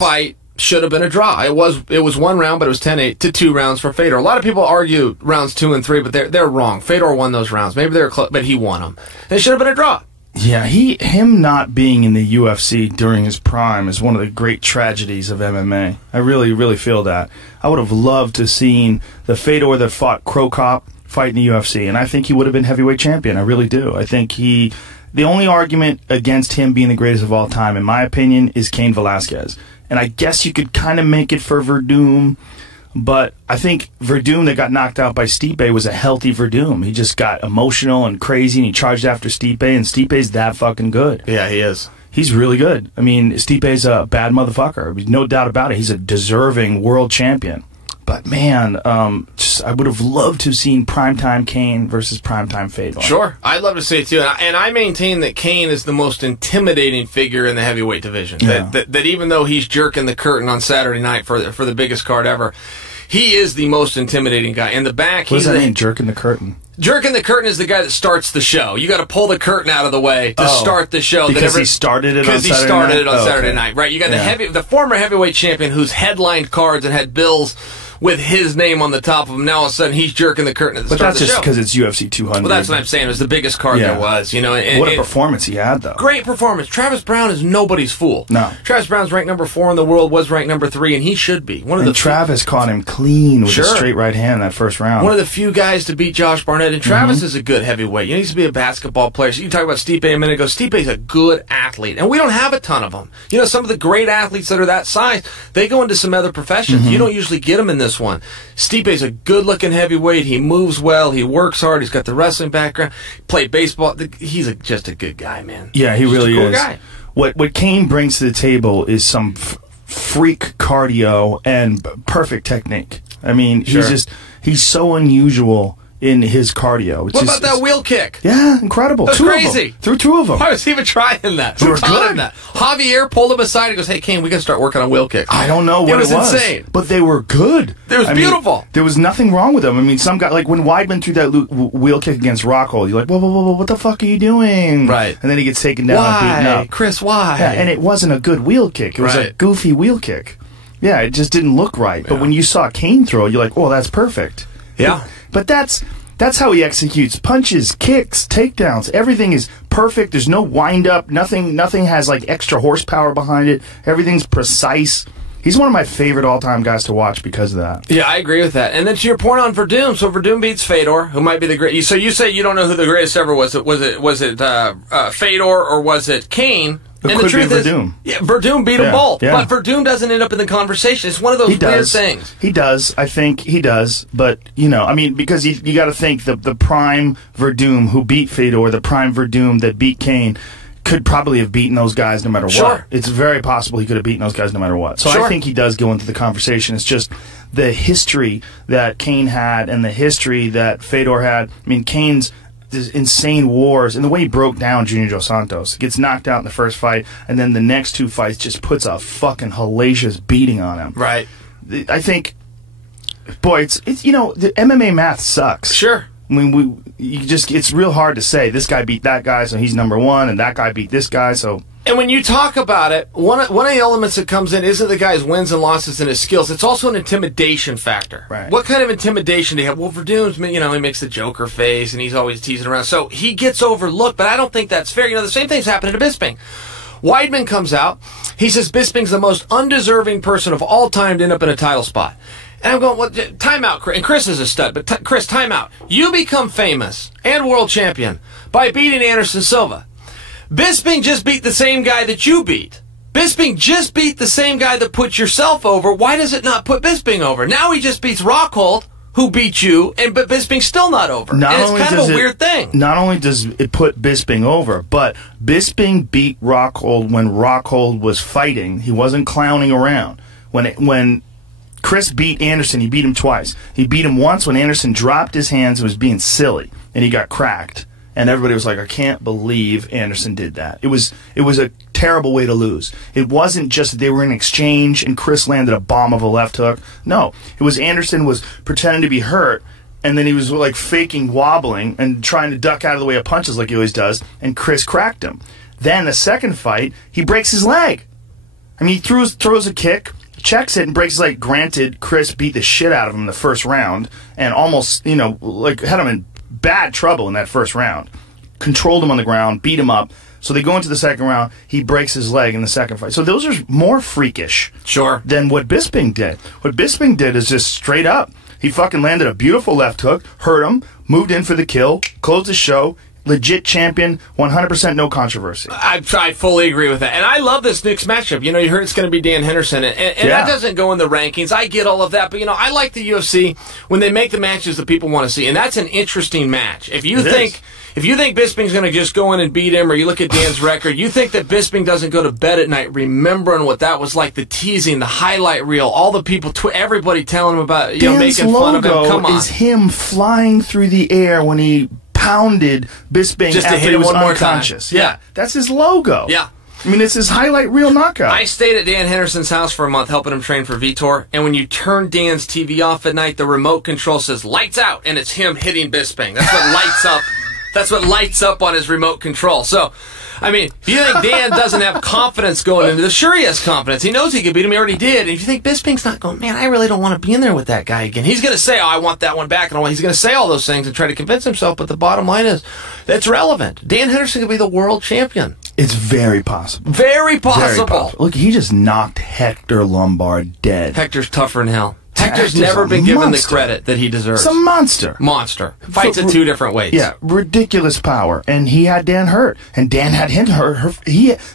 fight should have been a draw. It was 1 round, but it was 10-8 to 2 rounds for Fedor. A lot of people argue rounds 2 and 3, but they're wrong. Fedor won those rounds. Maybe they were close, but he won them. It should have been a draw. Yeah, him not being in the UFC during his prime is one of the great tragedies of MMA. I really, really feel that. I would have loved to have seen the Fedor that fought Crow Cop fight in the UFC, and I think he would have been heavyweight champion. I really do. I think the only argument against him being the greatest of all time, in my opinion, is Cain Velasquez. And I guess you could kind of make it for Verdum, but I think Verdum that got knocked out by Stipe was a healthy Verdum. He just got emotional and crazy, and he charged after Stipe, and Stipe's that fucking good. Yeah, he is. He's really good. I mean, Stipe's a bad motherfucker. No doubt about it. He's a deserving world champion. But, man, I would have loved to have seen Primetime Cain versus Primetime Fedor. Sure. I'd love to see it, too. And I maintain that Cain is the most intimidating figure in the heavyweight division. Yeah. That even though he's jerking the curtain on Saturday night for the biggest card ever, he is the most intimidating guy. In the back, what does that mean, jerking the curtain? Jerking the curtain is the guy that starts the show. You got to pull the curtain out of the way to start the show. Because he started it on Saturday night? Because he started it on Saturday night, right? You got the former heavyweight champion who's headlined cards and had bills with his name on the top of him. Now all of a sudden he's jerking the curtain at the start of the show. But that's just because it's UFC 200. Well, that's what I'm saying. It was the biggest card there was. You know, what a performance he had, though. Great performance. Travis Brown is nobody's fool. No. Travis Brown's ranked number 4 in the world, was ranked number 3, and he should be. Travis caught him clean with a straight right hand that first round. One of the few guys to beat Josh Barnett, and Travis is a good heavyweight. You know, he used to be a basketball player. So you talk about Stipe a minute ago. Stipe's a good athlete, and we don't have a ton of them. You know, some of the great athletes that are that size, they go into some other professions. You don't usually get them in this one. Stipe's a good-looking heavyweight. He moves well. He works hard. He's got the wrestling background. Played baseball. He's just a good guy, man. Yeah, he really is. Cool guy. What Cain brings to the table is some freak cardio and perfect technique. I mean, he's so unusual in his cardio. What about that wheel kick? Yeah, incredible. That's crazy. Threw 2 of them. I was even trying that. They were good. That? Javier pulled him aside and goes, "Hey, Cain, we got to start working on wheel kicks." I don't know what it was. It was insane. But they were good. It was beautiful. There was nothing wrong with them. I mean, some guy, like when Weidman threw that wheel kick against Rockhold, you're like, whoa, what the fuck are you doing? Right. And then he gets taken down and beaten up. Chris, why? Yeah, and it wasn't a good wheel kick. It was a goofy wheel kick. Yeah, it just didn't look right. But when you saw Cain throw, you're like, oh, that's perfect. Yeah. But that's how he executes. Punches, kicks, takedowns. Everything is perfect. There's no wind-up. Nothing has, like, extra horsepower behind it. Everything's precise. He's one of my favorite all-time guys to watch because of that. Yeah, I agree with that. And then to your point on Verdum, so Verdum beats Fedor, who might be the great. So you say you don't know who the greatest ever was. Was it Fedor or was it Cain? And the truth is, Verdum beat them both. Yeah. But Verdum doesn't end up in the conversation. It's one of those weird things. He does. I think he does. But, you know, I mean, because you got to think the prime Verdum who beat Fedor, the prime Verdum that beat Cain, could probably have beaten those guys no matter what. It's very possible he could have beaten those guys no matter what. So I think he does go into the conversation. It's just the history that Cain had and the history that Fedor had. I mean, Cain's insane wars and the way he broke down Junior Dos Santos, gets knocked out in the first fight, and then the next 2 fights just puts a fucking hellacious beating on him. Right. I think, boy, it's you know, the MMA math sucks. Sure. I mean, it's real hard to say this guy beat that guy, so he's number 1, and that guy beat this guy, so. And when you talk about it, one of the elements that comes in isn't the guy's wins and losses and his skills. It's also an intimidation factor. Right. What kind of intimidation do you have? Well, Verdum's, you know, he makes the Joker face, and he's always teasing around. So he gets overlooked, but I don't think that's fair. You know, the same thing's happening to Bisping. Weidman comes out. He says Bisping's the most undeserving person of all time to end up in a title spot. And I'm going, well, time out, Chris. And Chris is a stud, but Chris, time out. You become famous and world champion by beating Anderson Silva. Bisping just beat the same guy that you beat. Bisping just beat the same guy that put yourself over. Why does it not put Bisping over? Now he just beats Rockhold, who beat you, but Bisping's still not over. And it's kind of a weird thing. Not only does it put Bisping over, but Bisping beat Rockhold when Rockhold was fighting. He wasn't clowning around. When Chris beat Anderson, he beat him twice. He beat him once when Anderson dropped his hands and was being silly, and he got cracked. And everybody was like, I can't believe Anderson did that. It was a terrible way to lose. It wasn't just that they were in exchange and Chris landed a bomb of a left hook. No, it was Anderson was pretending to be hurt, and then he was like faking wobbling and trying to duck out of the way of punches like he always does, and Chris cracked him. Then the second fight, he breaks his leg. I I mean, he throws a kick, checks it, and breaks his leg. Granted, Chris beat the shit out of him in the first round and almost, had him in bad trouble in that first round. Controlled him on the ground, beat him up. So they go into the second round. He breaks his leg in the second fight. So those are more freakish than what Bisping did. What Bisping did is just straight up. He fucking landed a beautiful left hook, hurt him, moved in for the kill, closed the show. Legit champion, 100% no controversy. I fully agree with that. And I love this next matchup. You heard it's going to be Dan Henderson. And that doesn't go in the rankings. I get all of that. But, I like the UFC when they make the matches that people want to see. And that's an interesting match. If you think Bisping's going to just go in and beat him, or you look at Dan's record, you think that Bisping doesn't go to bed at night remembering what that was like, the teasing, the highlight reel, all the people, everybody telling him about, making fun of him. Come on. Is him flying through the air when he pounded Bisping just after to hit he was one more unconscious. time. Yeah. That's his logo. Yeah. I mean, it's his highlight reel knockout. I stayed at Dan Henderson's house for a month helping him train for Vitor, and when you turn Dan's TV off at night, the remote control says lights out, and it's him hitting Bisping. That's what lights up. That's what lights up on his remote control. So, I mean, if you think Dan doesn't have confidence going into this, sure he has confidence. He knows he can beat him. He already did. And if you think Bisping's not going, man, I really don't want to be in there with that guy again. He's going to say, I want that one back. And he's going to say all those things and try to convince himself. But the bottom line is, that's relevant. Dan Henderson could be the world champion. It's very possible. Very possible. Look, he just knocked Hector Lombard dead. Hector's tougher than hell. Hector's never been given the credit that he deserves. It's a monster. Monster. Fights at two different weights. Yeah, ridiculous power. And he had Dan hurt. And Dan had him hurt.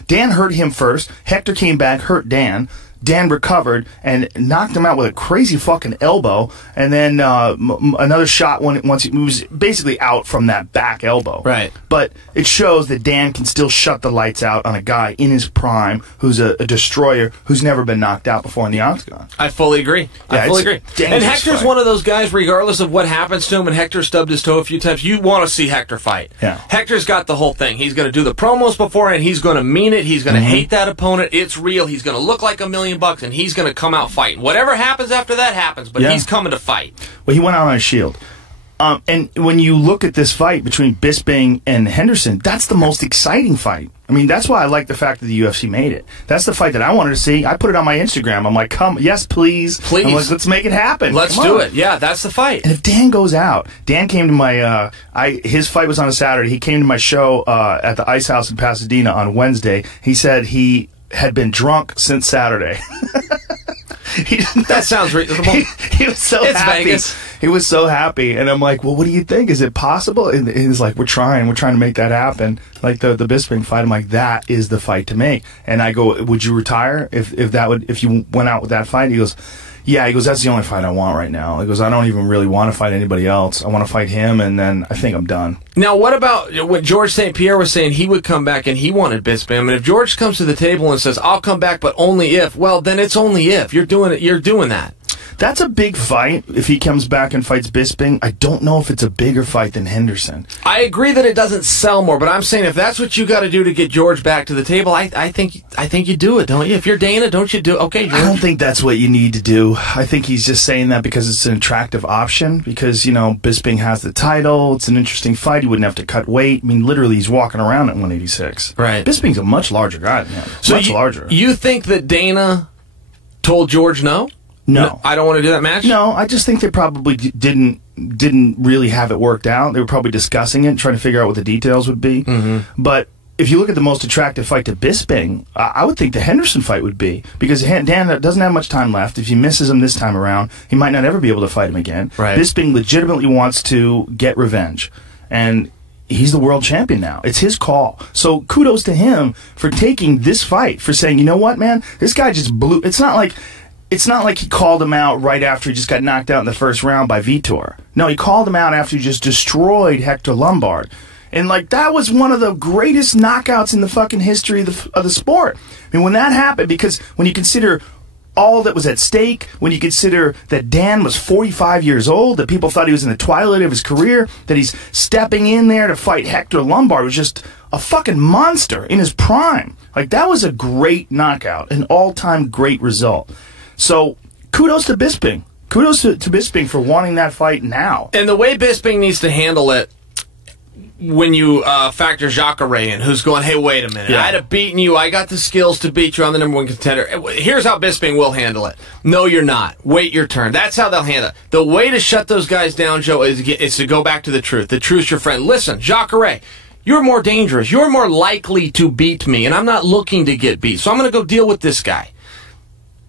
Dan hurt him first. Hector came back, hurt Dan. Dan recovered and knocked him out with a crazy fucking elbow. And then another shot once he was basically out from that back elbow. Right. But it shows that Dan can still shut the lights out on a guy in his prime who's a destroyer who's never been knocked out before in the octagon. I fully agree. I fully agree. And Hector's one of those guys, regardless of what happens to him, and Hector stubbed his toe a few times, you want to see Hector fight. Yeah. Hector's got the whole thing. He's going to do the promos beforehand. He's going to mean it. He's going to hate that opponent. It's real. He's going to look like $1 million, and he's going to come out fighting. Whatever happens after that happens, but he's coming to fight. Well, he went out on a shield. And when you look at this fight between Bisping and Henderson, that's the most exciting fight. I mean, that's why I like the fact that the UFC made it. That's the fight that I wanted to see. I put it on my Instagram. I'm like, yes, please. Please. I'm like, let's make it happen. Let's do it. Yeah, that's the fight. And if Dan goes out, Dan came to my, his fight was on a Saturday. He came to my show at the Ice House in Pasadena on Wednesday. He said he had been drunk since Saturday. That sounds reasonable. He was so happy. Vegas. He was so happy, and I'm like, well, what do you think? Is it possible? And he's like, we're trying to make that happen. Like the Bisping fight, I'm like, that is the fight to make. And I go, would you retire if you went out with that fight? He goes, yeah. He goes, that's the only fight I want right now. He goes, I don't even really want to fight anybody else. I want to fight him, and then I think I'm done. Now, what about what George St. Pierre was saying? He would come back, and he wanted Bisping. I mean, if George comes to the table and says, I'll come back, but only if, well, then it's only if. You're doing it. You're doing that. That's a big fight. If he comes back and fights Bisping, I don't know if it's a bigger fight than Henderson. I agree that it doesn't sell more, but I'm saying if that's what you got to do to get George back to the table, I think you do it, don't you? If you're Dana, don't you do it? Okay, George. I don't think that's what you need to do. I think he's just saying that because it's an attractive option. Because Bisping has the title. It's an interesting fight. He wouldn't have to cut weight. I mean, literally, he's walking around at 186. Right. Bisping's a much larger guy than him. So much larger. You think that Dana told George no? No. I don't want to do that match? No, I just think they probably didn't really have it worked out. They were probably discussing it, trying to figure out what the details would be. But if you look at the most attractive fight to Bisping, I would think the Henderson fight would be. Because Dan doesn't have much time left. If he misses him this time around, he might not ever be able to fight him again. Right. Bisping legitimately wants to get revenge. And he's the world champion now. It's his call. So kudos to him for taking this fight, for saying, you know what, man? This guy just blew. It's not like he called him out right after he just got knocked out in the first round by Vitor. No, he called him out after he just destroyed Hector Lombard. And, that was one of the greatest knockouts in the fucking history of the sport. I mean, when that happened, because when you consider all that was at stake, when you consider that Dan was 45 years old, that people thought he was in the twilight of his career, that he's stepping in there to fight Hector Lombard, was just a fucking monster in his prime. That was a great knockout, an all-time great result. So, kudos to Bisping. Kudos to Bisping for wanting that fight now. And the way Bisping needs to handle it, when you factor Jacare in, who's going, hey, wait a minute. Yeah. I'd have beaten you. I got the skills to beat you. I'm the #1 contender. Here's how Bisping will handle it. No, you're not. Wait your turn. That's how they'll handle it. The way to shut those guys down, Joe, is to go back to the truth. The truth's your friend. Listen, Jacare, you're more dangerous. You're more likely to beat me, and I'm not looking to get beat. So I'm going to go deal with this guy.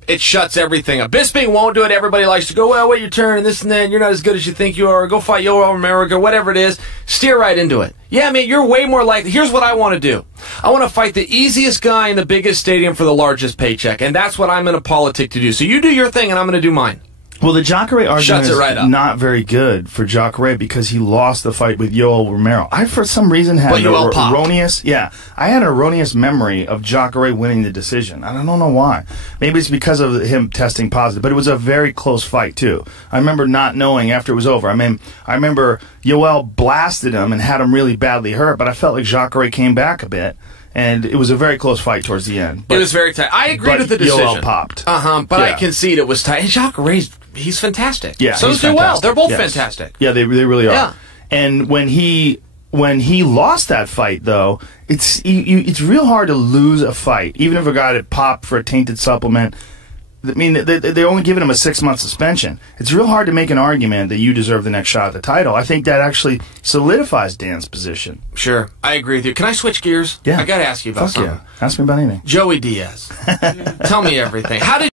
It shuts everything up. Bisping won't do it. Everybody likes to go, well, wait your turn, and this and that, and you're not as good as you think you are. Go fight Yoel Romero, whatever it is. Steer right into it. Yeah, man, you're way more likely. Here's what I want to do. I want to fight the easiest guy in the biggest stadium for the largest paycheck, and that's what I'm in a politic to do. So you do your thing, and I'm going to do mine. Well, the Jacare argument Shuts it right is up. not very good for Jacare because he lost the fight with Yoel Romero. I, for some reason, had But an Yoel popped. I had an erroneous memory of Jacare winning the decision. I don't know why. Maybe it's because of him testing positive, but it was a very close fight, too. I remember not knowing after it was over. I mean, I remember Yoel blasted him and had him really badly hurt, but I felt like Jacare came back a bit. And it was a very close fight towards the end. It was very tight. I agreed with the decision. Yoel popped. But Yeah. I concede it was tight. And Jacare's, he's fantastic. Yeah, so he's is Yoel. fantastic. They're both Yes. fantastic. Yeah, they really are. Yeah. And when he lost that fight, though, it's real hard to lose a fight, even if a guy that popped for a tainted supplement. I mean, they're only giving him a 6-month suspension. It's real hard to make an argument that you deserve the next shot at the title. I think that actually solidifies Dan's position. Sure, I agree with you. Can I switch gears? Yeah. I got to ask you about Fuck something. yeah. Ask me about anything. Joey Diaz. Tell me everything. How did